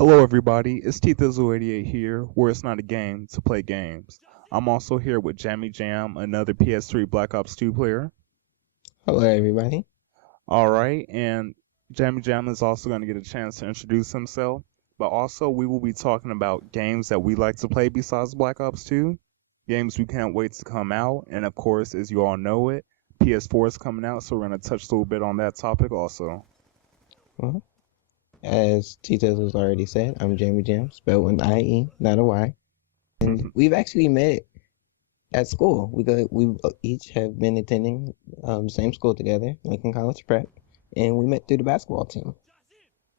Hello everybody, it's T-Thizzle88 here, where it's not a game to play games. I'm also here with Jammy Jam, another PS3 Black Ops 2 player. Hello, everybody. Alright, and Jammy Jam is also going to get a chance to introduce himself, but also we will be talking about games that we like to play besides Black Ops 2, games we can't wait to come out, and of course, as you all know it, PS4 is coming out, so we're going to touch a little bit on that topic also. Well, as Tito's has already said, I'm Jamie Jam, spelled with an IE, not a Y. And we've actually met at school. We each have been attending same school together, Lincoln College Prep, and we met through the basketball team.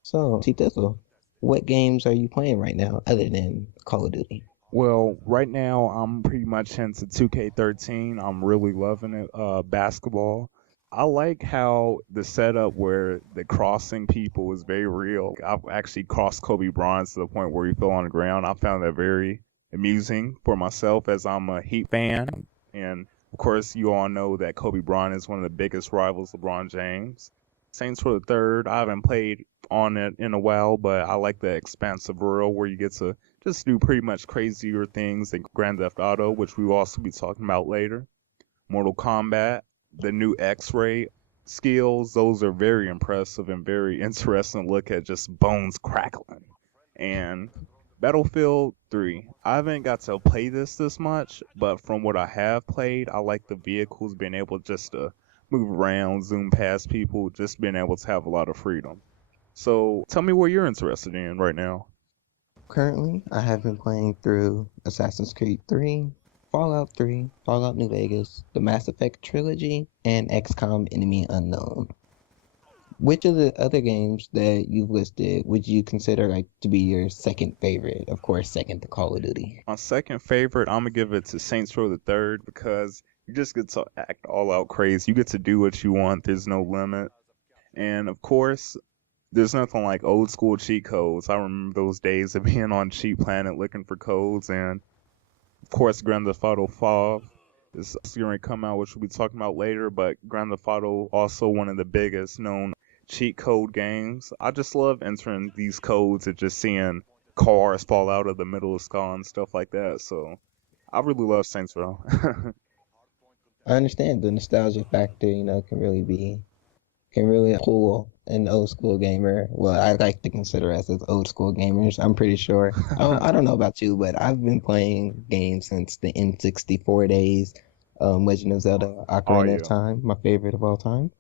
So, Tito, what games are you playing right now other than Call of Duty? Well, right now I'm pretty much into 2K13. I'm really loving it. Basketball. I like how the setup where the crossing people is very real. I've actually crossed Kobe Bryant to the point where he fell on the ground. I found that very amusing for myself as I'm a Heat fan. And of course, you all know that Kobe Bryant is one of the biggest rivals of LeBron James. Saints for the third. I haven't played on it in a while, but I like the expansive world where you get to just do pretty much crazier things than Grand Theft Auto, which we will also be talking about later. Mortal Kombat, the new X-ray skills, those are very impressive and very interesting to look at, just bones crackling. And Battlefield 3, I haven't got to play this much, but from what I have played, I like the vehicles being able just to move around, zoom past people, just being able to have a lot of freedom. So tell me what you're interested in right now. Currently, I have been playing through Assassin's Creed 3, Fallout 3, Fallout New Vegas, the Mass Effect trilogy, and XCOM Enemy Unknown. Which of the other games that you've listed would you consider like to be your second favorite? Of course, second to Call of Duty. My second favorite, I'm gonna give it to Saints Row the Third because you just get to act all out crazy. You get to do what you want. There's no limit. And of course, there's nothing like old school cheat codes. I remember those days of being on Cheat Planet looking for codes. And of course, Grand Theft Auto 5 is going to come out, which we'll be talking about later. But Grand Theft Auto also one of the biggest known cheat code games. I just love entering these codes and just seeing cars fall out of the middle of the sky and stuff like that. So I really love Saints Row. I understand the nostalgia factor, can really pull an old school gamer. Well, I like to consider us as old school gamers. I'm pretty sure. I don't know about you, but I've been playing games since the N64 days. Legend of Zelda: Oh Ocarina of yeah. Time, my favorite of all time.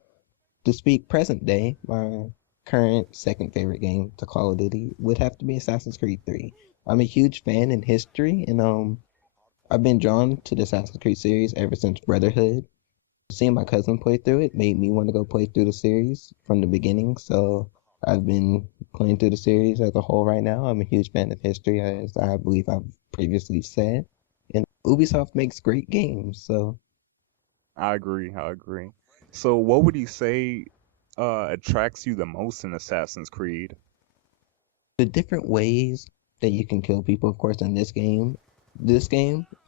To speak present day, my current second favorite game to Call of Duty would have to be Assassin's Creed 3. I'm a huge fan in history, and I've been drawn to the Assassin's Creed series ever since Brotherhood. Seeing my cousin play through it made me want to go play through the series from the beginning. So I've been playing through the series as a whole right now. I'm a huge fan of history, as I believe I've previously said. And Ubisoft makes great games. So I agree. I agree. So what would you say attracts you the most in Assassin's Creed? the different ways that you can kill people, of course, in this game,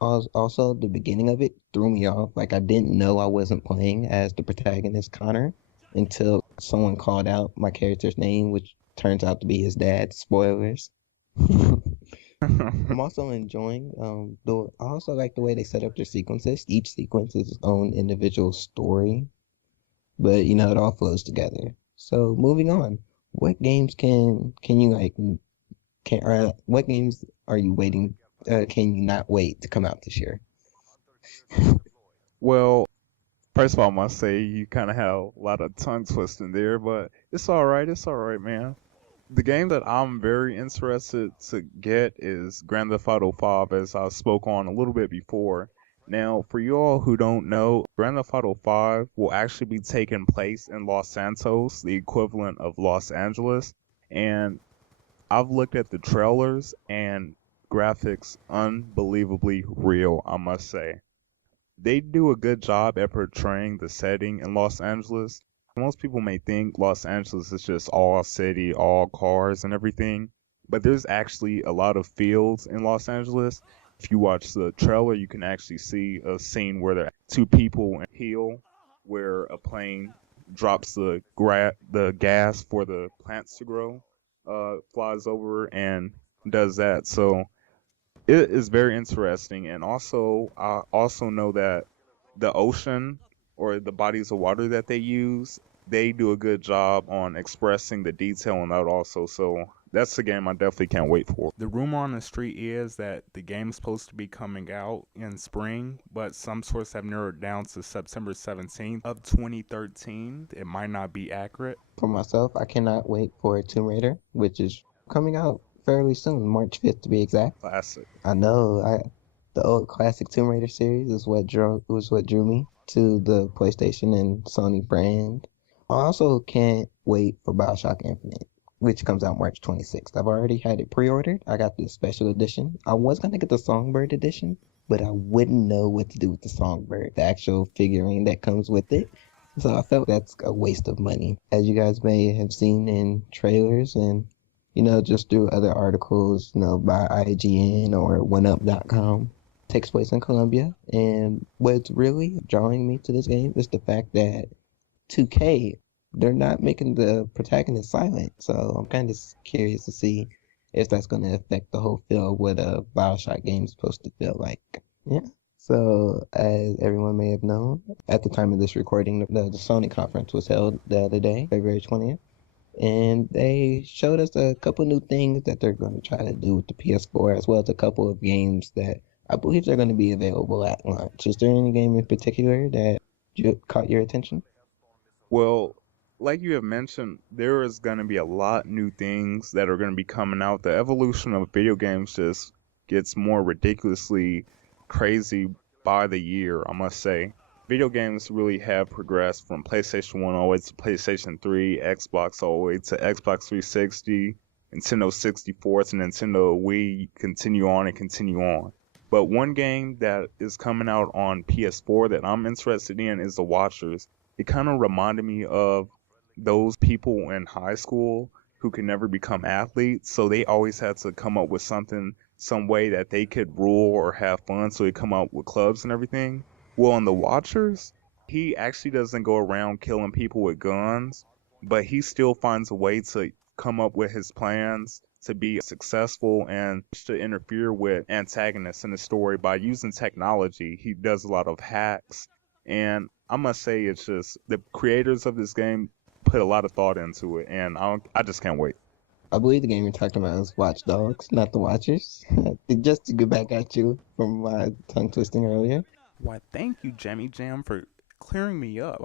also the beginning of it threw me off. Like I didn't know I wasn't playing as the protagonist Connor until someone called out my character's name, which turns out to be his dad. Spoilers. I'm also enjoying I also like the way they set up their sequences. Each sequence is its own individual story, but it all flows together. So moving on, what games can you like can or what games are you waiting can you not wait to come out this year? Well, first of all, I must say you kind of have a lot of tongue twisting there, but it's all right. It's all right, man. The game that I'm very interested to get is Grand Theft Auto 5, as I spoke on a little bit before. Now, for you all who don't know, Grand Theft Auto 5 will actually be taking place in Los Santos, the equivalent of Los Angeles. And I've looked at the trailers and graphics unbelievably real, I must say. They do a good job at portraying the setting in Los Angeles. Most people may think Los Angeles is just all city, all cars and everything, but there's actually a lot of fields in Los Angeles. If you watch the trailer, you can actually see a scene where there are two people in a hill where a plane drops the gas for the plants to grow. flies over and does that. So it is very interesting. And also, I also know that the ocean or the bodies of water that they use, they do a good job on expressing the detail in that also. So that's a game I definitely can't wait for. The rumor on the street is that the game's supposed to be coming out in spring, but some sources have narrowed it down to September 17th of 2013. It might not be accurate. For myself, I cannot wait for Tomb Raider, which is coming out fairly soon, March 5th to be exact. Classic. I know, the old classic Tomb Raider series is what drew me to the PlayStation and Sony brand. I also can't wait for BioShock Infinite, which comes out March 26th. I've already had it pre-ordered. I got the special edition. I was gonna get the Songbird edition, but I wouldn't know what to do with the Songbird, the actual figurine that comes with it. So I felt that's a waste of money. As you guys may have seen in trailers and, just through other articles, by IGN or OneUp.com, takes place in Colombia. And what's really drawing me to this game is the fact that 2K, they're not making the protagonist silent. So I'm kind of curious to see if that's going to affect the whole feel of what a BioShock game is supposed to feel like. Yeah. So, as everyone may have known, at the time of this recording, the Sony conference was held the other day, February 20th, and they showed us a couple new things that they're going to try to do with the PS4, as well as a couple of games that I believe they're going to be available at launch. Is there any game in particular that caught your attention? Well, like you have mentioned, there is going to be a lot new things that are going to be coming out. The evolution of video games just gets more ridiculously crazy by the year, I must say. Video games really have progressed from PlayStation 1 all the way to PlayStation 3, Xbox all the way to Xbox 360, Nintendo 64, and Nintendo Wii, continue on and continue on. But one game that is coming out on PS4 that I'm interested in is The Watchers. It kind of reminded me of those people in high school who could never become athletes, so they always had to come up with something, some way that they could rule or have fun, so they come up with clubs and everything. Well, in The Watchers, he actually doesn't go around killing people with guns, but he still finds a way to come up with his plans to be successful and to interfere with antagonists in the story by using technology. He does a lot of hacks, and I must say it's just the creators of this game put a lot of thought into it, and I just can't wait. I believe the game you're talking about is Watch Dogs, not The Watchers. Just to get back at you from my tongue twisting earlier. Why, thank you, Jammy Jam, for clearing me up.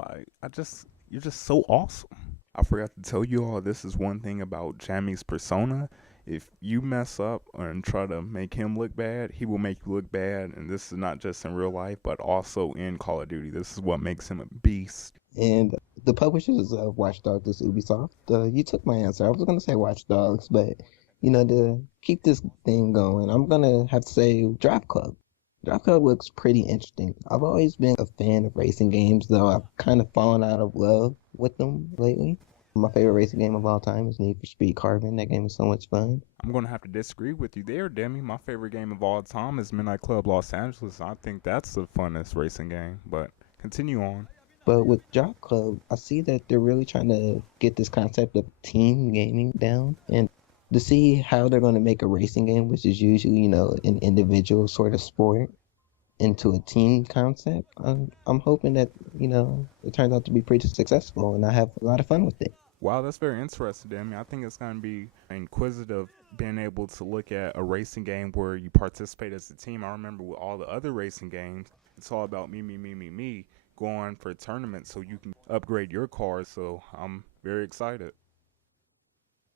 You're just so awesome. I forgot to tell you all this is one thing about Jammy's persona. If you mess up and try to make him look bad, he will make you look bad. And this is not just in real life, but also in Call of Duty. This is what makes him a beast. And the publishers of Watch Dogs is Ubisoft. You took my answer. I was going to say Watch Dogs, but, to keep this thing going, I'm going to have to say Drive Club. Drive Club looks pretty interesting. I've always been a fan of racing games, though I've kind of fallen out of love with them lately. My favorite racing game of all time is Need for Speed Carbon. That game is so much fun. I'm going to have to disagree with you there, Demi. My favorite game of all time is Midnight Club Los Angeles. I think that's the funnest racing game, but continue on. But with Drive Club, I see that they're really trying to get this concept of team gaming down. And to see how they're going to make a racing game, which is usually, an individual sort of sport, into a team concept, I'm hoping that, it turns out to be pretty successful and I have a lot of fun with it. Wow, that's very interesting, Demi. I think it's going to be inquisitive being able to look at a racing game where you participate as a team. I remember with all the other racing games, it's all about me, going for tournaments so you can upgrade your car. So I'm very excited.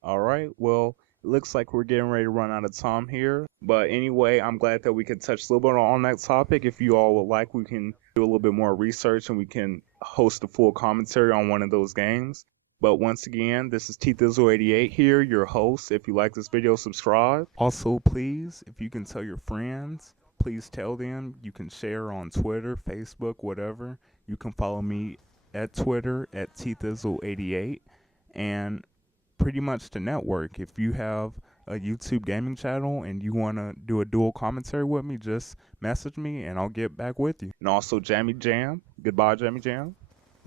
All right, well, it looks like we're getting ready to run out of time here. But anyway, I'm glad that we could touch a little bit on that topic. If you all would like, we can do a little bit more research and we can host a full commentary on one of those games. But once again, this is T-Thizzle88 here, your host. If you like this video, subscribe. Also, please, if you can tell your friends, please tell them. You can share on Twitter, Facebook, whatever. You can follow me at Twitter at T-Thizzle88. And pretty much the network. If you have a YouTube gaming channel and you want to do a dual commentary with me, just message me and I'll get back with you. And also Jammy Jam. Goodbye, Jammy Jam.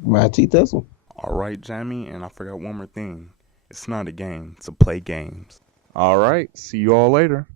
My T-Thizzle. All right, Jammy, and I forgot one more thing. It's not a game, it's to play games. Alright, see you all later.